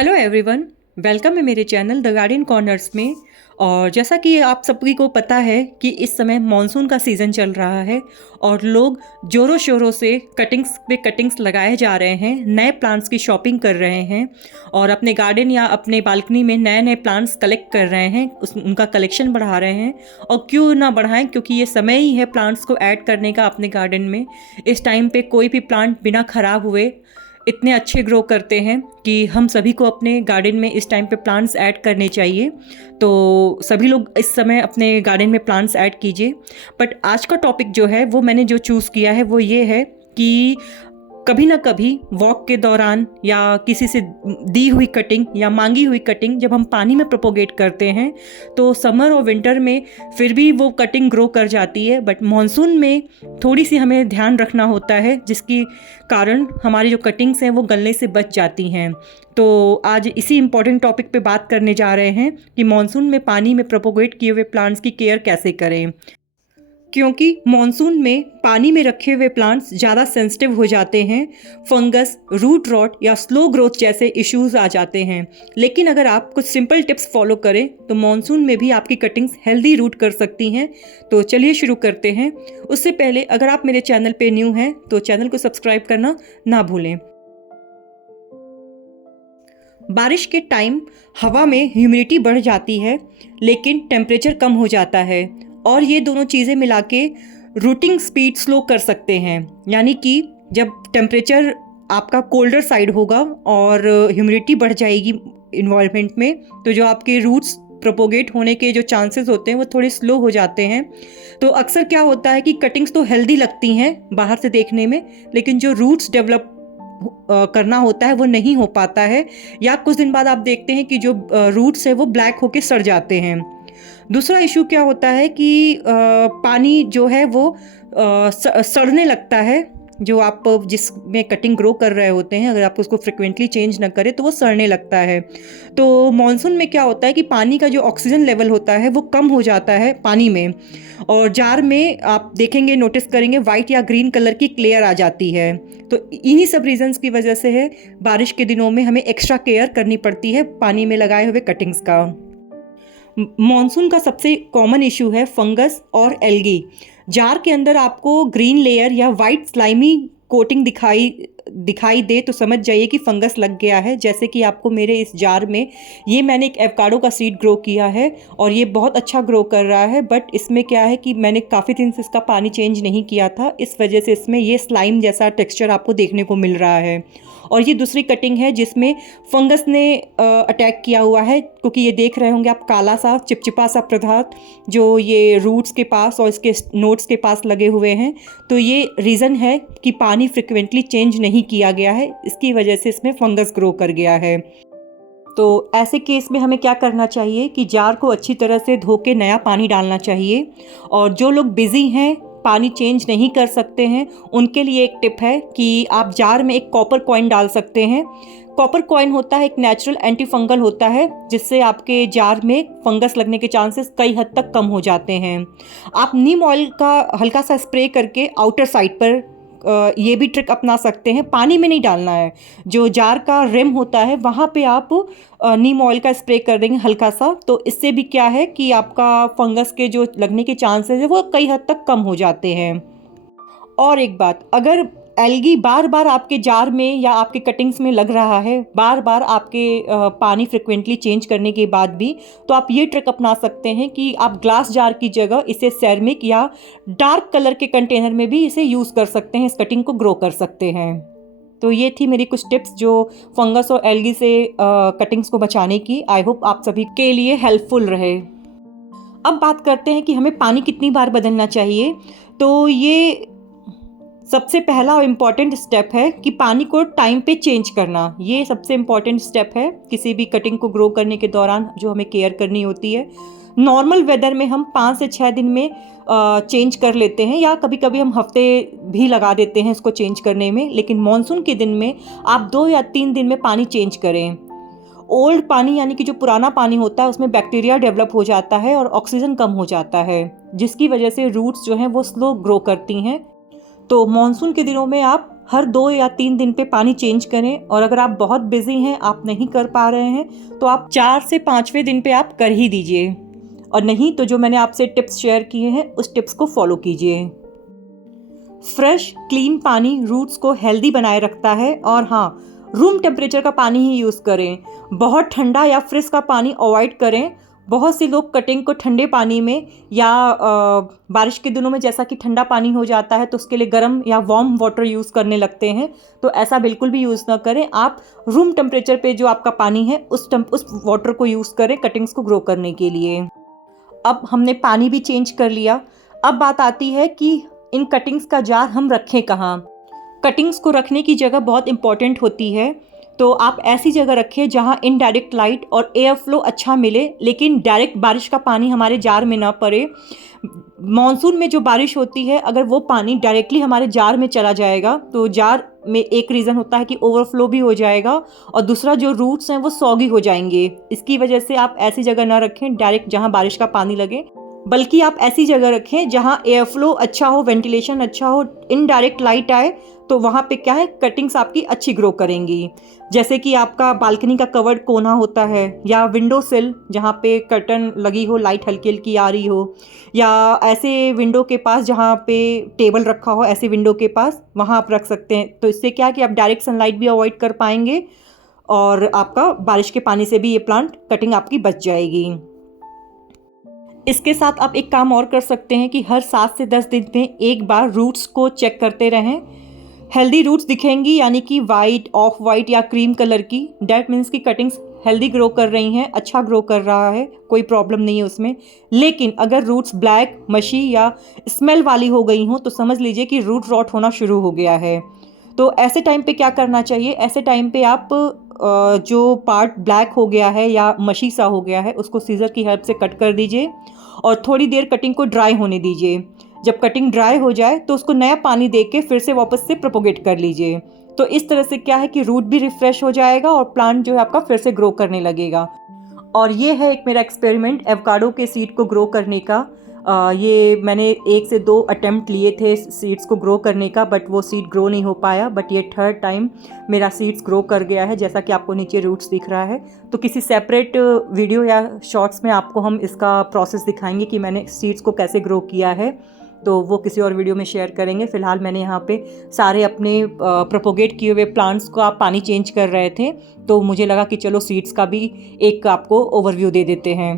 Hello everyone, welcome है मेरे channel the garden corners में। और जैसा कि आप सभी को पता है कि इस समय मॉनसून का सीज़न चल रहा है और लोग ज़ोरों शोरों से कटिंग्स पे कटिंग्स लगाए जा रहे हैं, नए प्लांट्स की शॉपिंग कर रहे हैं और अपने गार्डन या अपने बालकनी में नए नए प्लांट्स कलेक्ट कर रहे हैं, उनका कलेक्शन बढ़ा रहे हैं। और क्यों ना बढ़ाएं, क्योंकि ये समय ही है प्लांट्स को ऐड करने का अपने गार्डन में। इस टाइम पे कोई भी प्लांट बिना ख़राब हुए इतने अच्छे ग्रो करते हैं कि हम सभी को अपने गार्डन में इस टाइम पे प्लांट्स ऐड करने चाहिए। तो सभी लोग इस समय अपने गार्डन में प्लांट्स ऐड कीजिए। बट आज का टॉपिक जो है वो मैंने जो चूज़ किया है वो ये है कि कभी ना कभी वॉक के दौरान या किसी से दी हुई कटिंग या मांगी हुई कटिंग जब हम पानी में प्रोपोगेट करते हैं तो समर और विंटर में फिर भी वो कटिंग ग्रो कर जाती है, बट मॉनसून में थोड़ी सी हमें ध्यान रखना होता है, जिसके कारण हमारी जो कटिंग्स हैं वो गलने से बच जाती हैं। तो आज इसी इम्पॉर्टेंट टॉपिक पे बात करने जा रहे हैं कि मॉनसून में पानी में प्रोपोगेट किए हुए प्लांट्स की केयर कैसे करें, क्योंकि मॉनसून में पानी में रखे हुए प्लांट्स ज़्यादा सेंसिटिव हो जाते हैं। फंगस, रूट रॉट या स्लो ग्रोथ जैसे इश्यूज आ जाते हैं। लेकिन अगर आप कुछ सिंपल टिप्स फॉलो करें तो मॉनसून में भी आपकी कटिंग्स हेल्दी रूट कर सकती हैं। तो चलिए शुरू करते हैं। उससे पहले अगर आप मेरे चैनल पे न्यू हैं तो चैनल को सब्सक्राइब करना ना भूलें। बारिश के टाइम हवा में ह्यूमिडिटी बढ़ जाती है लेकिन टेम्परेचर कम हो जाता है और ये दोनों चीज़ें मिला के रूटिंग स्पीड स्लो कर सकते हैं। यानी कि जब टेम्परेचर आपका कोल्डर साइड होगा और ह्यूमिडिटी बढ़ जाएगी इन्वायरमेंट में, तो जो आपके रूट्स प्रोपोगेट होने के जो चांसेस होते हैं वो थोड़े स्लो हो जाते हैं। तो अक्सर क्या होता है कि कटिंग्स तो हेल्दी लगती हैं बाहर से देखने में, लेकिन जो रूट्स डेवलप करना होता है वो नहीं हो पाता है, या कुछ दिन बाद आप देखते हैं कि जो रूट्स है वो ब्लैक होके सड़ जाते हैं। दूसरा इशू क्या होता है कि पानी जो है वो सड़ने लगता है। जो आप जिसमें कटिंग ग्रो कर रहे होते हैं, अगर आप उसको फ्रिक्वेंटली चेंज ना करें तो वो सड़ने लगता है। तो मॉनसून में क्या होता है कि पानी का जो ऑक्सीजन लेवल होता है वो कम हो जाता है पानी में, और जार में आप देखेंगे, नोटिस करेंगे, वाइट या ग्रीन कलर की क्लेयर आ जाती है। तो इन्हीं सब रीजंस की वजह से है बारिश के दिनों में हमें एक्स्ट्रा केयर करनी पड़ती है पानी में लगाए हुए कटिंग्स का। मॉनसून का सबसे कॉमन इशू है फंगस और एल्गी। जार के अंदर आपको ग्रीन लेयर या वाइट स्लाइमी कोटिंग दिखाई दे तो समझ जाइए कि फंगस लग गया है। जैसे कि आपको मेरे इस जार में ये मैंने एक एवोकाडो का सीड ग्रो किया है और ये बहुत अच्छा ग्रो कर रहा है, बट इसमें क्या है कि मैंने काफ़ी दिन से इसका पानी चेंज नहीं किया था, इस वजह से इसमें ये स्लाइम जैसा टेक्सचर आपको देखने को मिल रहा है। और ये दूसरी कटिंग है जिसमें फंगस ने अटैक किया हुआ है, क्योंकि ये देख रहे होंगे आप काला सा चिपचिपा सा पदार्थ जो ये रूट्स के पास और इसके नोट्स के पास लगे हुए हैं। तो ये रीज़न है कि पानी फ्रिक्वेंटली चेंज नहीं किया गया है, इसकी वजह से इसमें फंगस ग्रो कर गया है। तो ऐसे केस में हमें क्या करना चाहिए कि जार को अच्छी तरह से धो के नया पानी डालना चाहिए। और जो लोग बिज़ी हैं, पानी चेंज नहीं कर सकते हैं, उनके लिए एक टिप है कि आप जार में एक कॉपर कॉइन डाल सकते हैं। कॉपर कॉइन होता है एक नेचुरल एंटी फंगल होता है, जिससे आपके जार में फंगस लगने के चांसेस कई हद तक कम हो जाते हैं। आप नीम ऑयल का हल्का सा स्प्रे करके आउटर साइड पर ये भी ट्रिक अपना सकते हैं। पानी में नहीं डालना है, जो जार का रिम होता है वहाँ पे आप नीम ऑयल का स्प्रे कर देंगे हल्का सा, तो इससे भी क्या है कि आपका फंगस के जो लगने के चांसेस है वो कई हद तक कम हो जाते हैं। और एक बात, अगर एल्गी बार बार आपके जार में या आपके कटिंग्स में लग रहा है, बार बार आपके पानी फ्रिक्वेंटली चेंज करने के बाद भी, तो आप ये ट्रिक अपना सकते हैं कि आप ग्लास जार की जगह इसे सेरेमिक या डार्क कलर के कंटेनर में भी इसे यूज़ कर सकते हैं, इस कटिंग को ग्रो कर सकते हैं। तो ये थी मेरी कुछ टिप्स जो फंगस और एल्गी से कटिंग्स को बचाने की। आई होप आप सभी के लिए हेल्पफुल रहे। अब बात करते हैं कि हमें पानी कितनी बार बदलना चाहिए। तो ये सबसे पहला और इम्पॉर्टेंट स्टेप है कि पानी को टाइम पे चेंज करना। ये सबसे इम्पॉर्टेंट स्टेप है किसी भी कटिंग को ग्रो करने के दौरान जो हमें केयर करनी होती है। नॉर्मल वेदर में हम 5 से 6 दिन में चेंज कर लेते हैं, या कभी कभी हम हफ्ते भी लगा देते हैं इसको चेंज करने में, लेकिन मॉनसून के दिन में आप 2 या 3 दिन में पानी चेंज करें। ओल्ड पानी यानी कि जो पुराना पानी होता है उसमें बैक्टीरिया डेवलप हो जाता है और ऑक्सीजन कम हो जाता है, जिसकी वजह से रूट्स जो हैं वो स्लो ग्रो करती हैं। तो मॉनसून के दिनों में आप हर 2 या 3 दिन पे पानी चेंज करें। और अगर आप बहुत बिजी हैं, आप नहीं कर पा रहे हैं, तो आप 4 से 5वें दिन पे आप कर ही दीजिए। और नहीं तो जो मैंने आपसे टिप्स शेयर किए हैं उस टिप्स को फॉलो कीजिए। फ्रेश क्लीन पानी रूट्स को हेल्दी बनाए रखता है। और हाँ, रूम टेम्परेचर का पानी ही यूज़ करें, बहुत ठंडा या फ्रिज का पानी अवॉइड करें। बहुत से लोग कटिंग को ठंडे पानी में या बारिश के दिनों में जैसा कि ठंडा पानी हो जाता है तो उसके लिए गर्म या वार्म वाटर यूज़ करने लगते हैं, तो ऐसा बिल्कुल भी यूज़ ना करें। आप रूम टेम्परेचर पे जो आपका पानी है उस वाटर को यूज़ करें कटिंग्स को ग्रो करने के लिए। अब हमने पानी भी चेंज कर लिया। अब बात आती है कि इन कटिंग्स का जार हम रखें कहाँ। कटिंग्स को रखने की जगह बहुत इंपॉर्टेंट होती है, तो आप ऐसी जगह रखें जहाँ इनडायरेक्ट लाइट और एयर फ्लो अच्छा मिले, लेकिन डायरेक्ट बारिश का पानी हमारे जार में ना पड़े। मॉनसून में जो बारिश होती है, अगर वो पानी डायरेक्टली हमारे जार में चला जाएगा तो जार में एक रीज़न होता है कि ओवरफ्लो भी हो जाएगा, और दूसरा जो रूट्स हैं वो सॉगी हो जाएंगे। इसकी वजह से आप ऐसी जगह ना रखें डायरेक्ट जहाँ बारिश का पानी लगे, बल्कि आप ऐसी जगह रखें जहाँ एयर फ्लो अच्छा हो, वेंटिलेशन अच्छा हो, इनडायरेक्ट लाइट आए, तो वहाँ पे क्या है, कटिंग्स आपकी अच्छी ग्रो करेंगी। जैसे कि आपका बालकनी का कवर्ड कोना होता है, या विंडो सिल जहाँ पे कर्टन लगी हो, लाइट हल्की हल्की आ रही हो, या ऐसे विंडो के पास जहाँ पे टेबल रखा हो, ऐसे विंडो के पास वहाँ आप रख सकते हैं। तो इससे क्या है कि आप डायरेक्ट सनलाइट भी अवॉइड कर पाएंगे, और आपका बारिश के पानी से भी ये प्लांट कटिंग आपकी बच जाएगी। इसके साथ आप एक काम और कर सकते हैं कि हर 7 से 10 दिन में एक बार रूट्स को चेक करते रहें। हेल्दी रूट्स दिखेंगी, यानी कि वाइट, ऑफ वाइट या क्रीम कलर की, डैट मीन्स की कटिंग्स हेल्दी ग्रो कर रही हैं, अच्छा ग्रो कर रहा है, कोई प्रॉब्लम नहीं है उसमें। लेकिन अगर रूट्स ब्लैक, मशी या स्मेल वाली हो गई हों तो समझ लीजिए कि रूट रॉट होना शुरू हो गया है। तो ऐसे टाइम पे क्या करना चाहिए, ऐसे टाइम पे आप जो पार्ट ब्लैक हो गया है या मशी सा हो गया है उसको सीजर की हेल्प से कट कर दीजिए, और थोड़ी देर कटिंग को ड्राई होने दीजिए। जब कटिंग ड्राई हो जाए तो उसको नया पानी दे के फिर से वापस से प्रोपोगेट कर लीजिए। तो इस तरह से क्या है कि रूट भी रिफ्रेश हो जाएगा और प्लांट जो है आपका फिर से ग्रो करने लगेगा। और ये है एक मेरा एक्सपेरिमेंट एवोकाडो के सीड को ग्रो करने का। ये मैंने 1 से 2 अटेम्प्ट लिए थे सीड्स को ग्रो करने का, बट वो सीड ग्रो नहीं हो पाया। बट ये 3rd टाइम मेरा सीड्स ग्रो कर गया है, जैसा कि आपको नीचे रूट्स दिख रहा है। तो किसी सेपरेट वीडियो या शॉर्ट्स में आपको हम इसका प्रोसेस दिखाएंगे कि मैंने सीड्स को कैसे ग्रो किया है, तो वो किसी और वीडियो में शेयर करेंगे। फ़िलहाल मैंने यहाँ पे सारे अपने प्रोपोगेट किए हुए प्लांट्स को आप पानी चेंज कर रहे थे, तो मुझे लगा कि चलो सीड्स का भी एक आपको ओवरव्यू दे देते हैं।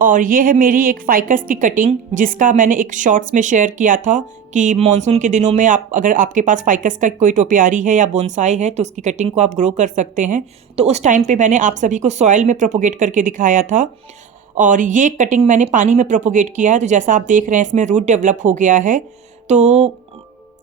और ये है मेरी एक फाइकस की कटिंग, जिसका मैंने एक शॉर्ट्स में शेयर किया था कि मॉनसून के दिनों में आप अगर आपके पास फाइकस का कोई टोपियारी है या बोनसाई है तो उसकी कटिंग को आप ग्रो कर सकते हैं। तो उस टाइम पे मैंने आप सभी को सॉइल में प्रोपोगेट करके दिखाया था, और ये कटिंग मैंने पानी में प्रोपोगेट किया है। तो जैसा आप देख रहे हैं इसमें रूट डेवलप हो गया है। तो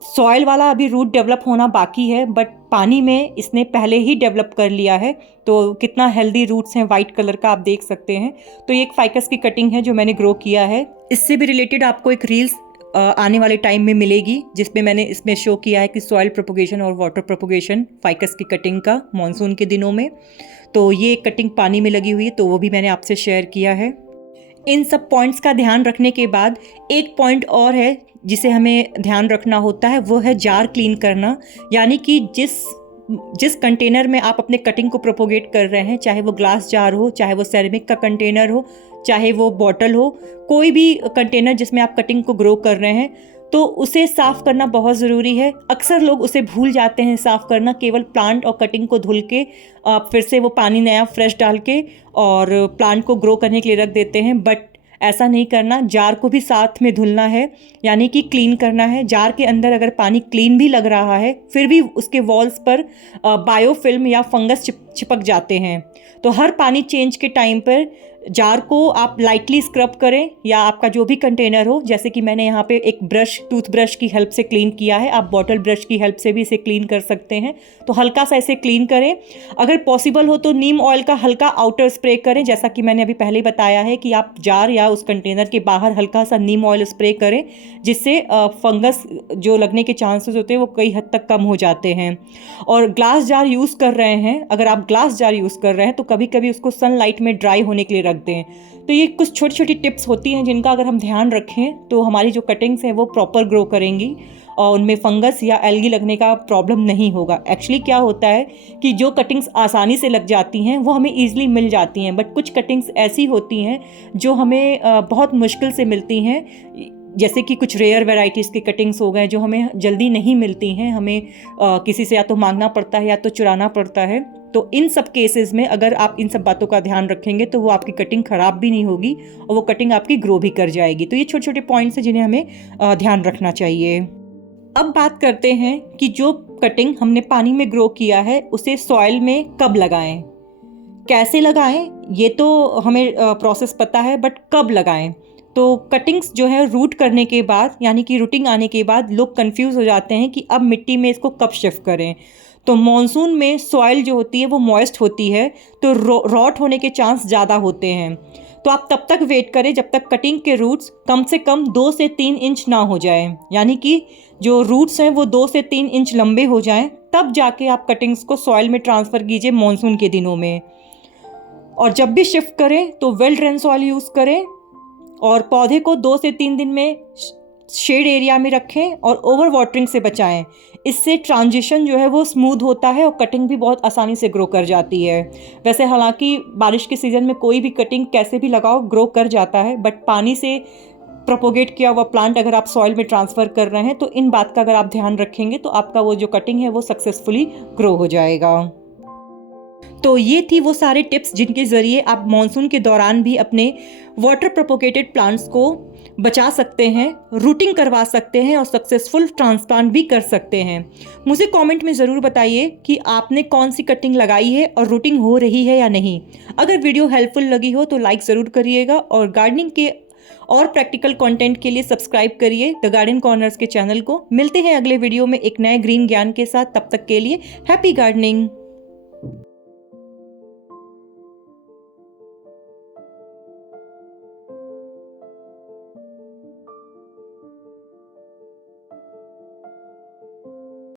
सॉइल वाला अभी रूट डेवलप होना बाकी है, बट पानी में इसने पहले ही डेवलप कर लिया है। तो कितना हेल्दी रूट्स हैं, वाइट कलर का आप देख सकते हैं। तो ये एक फाइकस की कटिंग है जो मैंने ग्रो किया है। इससे भी रिलेटेड आपको एक रील्स आने वाले टाइम में मिलेगी, जिसमें मैंने इसमें शो किया है कि सॉइल प्रोपोगेशन और वाटर प्रोपोगेशन फाइकस की कटिंग का मॉनसून के दिनों में। तो ये कटिंग पानी में लगी हुई है, तो वो भी मैंने आपसे शेयर किया है। इन सब पॉइंट्स का ध्यान रखने के बाद एक पॉइंट और है जिसे हमें ध्यान रखना होता है, वो है जार क्लीन करना। यानी कि जिस कंटेनर में आप अपने कटिंग को प्रोपोगेट कर रहे हैं, चाहे वो ग्लास जार हो, चाहे वो सेरेमिक का कंटेनर हो, चाहे वो बॉटल हो, कोई भी कंटेनर जिसमें आप कटिंग को ग्रो कर रहे हैं, तो उसे साफ़ करना बहुत ज़रूरी है। अक्सर लोग उसे भूल जाते हैं साफ़ करना, केवल प्लांट और कटिंग को धुल के फिर से वो पानी नया फ्रेश डाल के और प्लांट को ग्रो करने के लिए रख देते हैं। बट ऐसा नहीं करना, जार को भी साथ में धुलना है, यानी कि क्लीन करना है। जार के अंदर अगर पानी क्लीन भी लग रहा है फिर भी उसके वॉल्स पर बायोफिल्म या फंगस चिपक जाते हैं। तो हर पानी चेंज के टाइम पर जार को आप लाइटली स्क्रब करें, या आपका जो भी कंटेनर हो, जैसे कि मैंने यहाँ पे एक टूथब्रश की हेल्प से क्लीन किया है, आप बॉटल ब्रश की हेल्प से भी इसे क्लीन कर सकते हैं। तो हल्का सा इसे क्लीन करें। अगर पॉसिबल हो तो नीम ऑयल का हल्का आउटर स्प्रे करें, जैसा कि मैंने अभी पहले बताया है कि आप जार या उस कंटेनर के बाहर हल्का सा नीम ऑयल स्प्रे करें, जिससे फंगस जो लगने के चांसेस होते हैं वो कई हद तक कम हो जाते हैं। और ग्लास जार यूज़ कर रहे हैं, अगर आप ग्लास जार यूज़ कर रहे हैं तो कभी कभी उसको सनलाइट में ड्राई होने के लिए रख दें। तो ये कुछ छोटी छोटी टिप्स होती हैं जिनका अगर हम ध्यान रखें तो हमारी जो कटिंग्स हैं वो प्रॉपर ग्रो करेंगी और उनमें फंगस या एल्गी लगने का प्रॉब्लम नहीं होगा। एक्चुअली क्या होता है कि जो कटिंग्स आसानी से लग जाती हैं वो हमें ईजिली मिल जाती हैं, बट कुछ कटिंग्स ऐसी होती हैं जो हमें बहुत मुश्किल से मिलती हैं, जैसे कि कुछ रेयर वैरायटीज़ के कटिंग्स हो गए जो हमें जल्दी नहीं मिलती हैं, हमें किसी से या तो मांगना पड़ता है या तो चुराना पड़ता है। तो इन सब केसेस में अगर आप इन सब बातों का ध्यान रखेंगे तो वो आपकी कटिंग ख़राब भी नहीं होगी और वो कटिंग आपकी ग्रो भी कर जाएगी। तो ये छोटे छोटे पॉइंट्स हैं जिन्हें हमें ध्यान रखना चाहिए। अब बात करते हैं कि जो कटिंग हमने पानी में ग्रो किया है उसे सॉइल में कब लगाएं, कैसे लगाएं, ये तो हमें प्रोसेस पता है, बट कब लगाएं। तो कटिंग्स जो है रूट करने के बाद यानी कि रूटिंग आने के बाद लोग कंफ्यूज हो जाते हैं कि अब मिट्टी में इसको कब शिफ्ट करें। तो मॉनसून में सॉइल जो होती है वो मॉइस्ट होती है, तो रॉट होने के चांस ज़्यादा होते हैं। तो आप तब तक वेट करें जब तक कटिंग के रूट्स कम से कम 2 से 3 इंच ना हो जाए, यानी कि जो रूट्स हैं वो 2 से 3 इंच लंबे हो जाएं, तब जाके आप कटिंग्स को सॉइल में ट्रांसफ़र कीजिए मॉनसून के दिनों में। और जब भी शिफ्ट करें तो वेल ड्रेन सॉइल यूज़ करें और पौधे को 2 से 3 दिन में शेड एरिया में रखें और ओवर वाटरिंग से बचाएं। इससे ट्रांजिशन जो है वो स्मूथ होता है और कटिंग भी बहुत आसानी से ग्रो कर जाती है। वैसे हालांकि बारिश के सीज़न में कोई भी कटिंग कैसे भी लगाओ ग्रो कर जाता है, बट पानी से प्रोपोगेट किया हुआ प्लांट अगर आप सॉइल में ट्रांसफ़र कर रहे हैं तो इन बात का अगर आप ध्यान रखेंगे तो आपका वो जो कटिंग है वो सक्सेसफुली ग्रो हो जाएगा। तो ये थी वो सारे टिप्स जिनके ज़रिए आप मॉनसून के दौरान भी अपने वाटर प्रोपोगेटेड प्लांट्स को बचा सकते हैं, रूटिंग करवा सकते हैं और सक्सेसफुल ट्रांसप्लांट भी कर सकते हैं। मुझे कमेंट में ज़रूर बताइए कि आपने कौन सी कटिंग लगाई है और रूटिंग हो रही है या नहीं। अगर वीडियो हेल्पफुल लगी हो तो लाइक ज़रूर करिएगा और गार्डनिंग के और प्रैक्टिकल कंटेंट के लिए सब्सक्राइब करिए द गार्डन कॉर्नर्स के चैनल को। मिलते हैं अगले वीडियो में एक नए ग्रीन ज्ञान के साथ, तब तक के लिए हैप्पी गार्डनिंग।